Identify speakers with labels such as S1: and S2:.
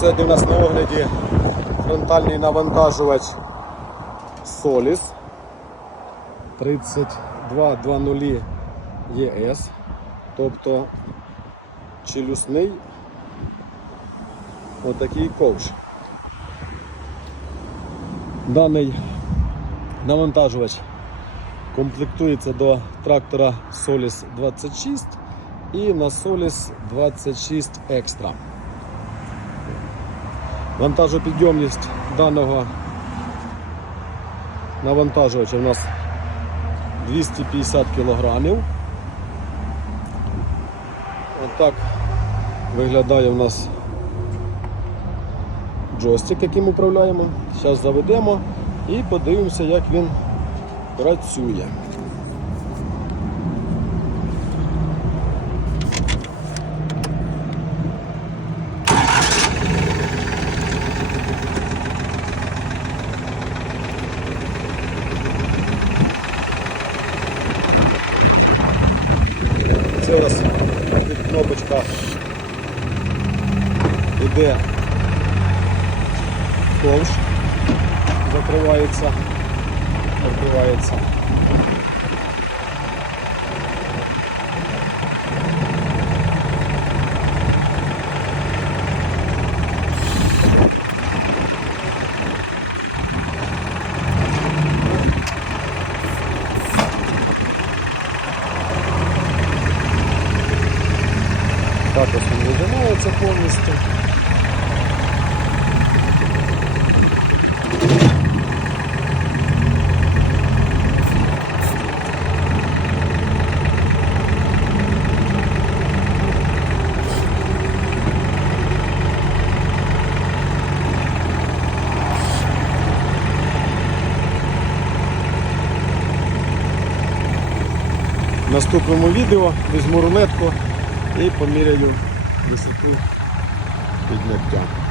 S1: Сьогодні у нас на огляді фронтальний навантажувач Solis 3220 ЄС, тобто челюсний отакий ковш. Даний навантажувач комплектується до трактора Solis 26 і на Solis 26 Extra. Вантажопідйомність даного навантажувача у нас 250 кг. Отак виглядає у нас джойстик, яким управляємо. Зараз заведемо і подивимося, як він працює. Це раз кнопочка. Йде ковш, закривається, відкривається. Так ось він вижимається повністю. В наступному відео візьму рулетку і поміряю висоту підняття.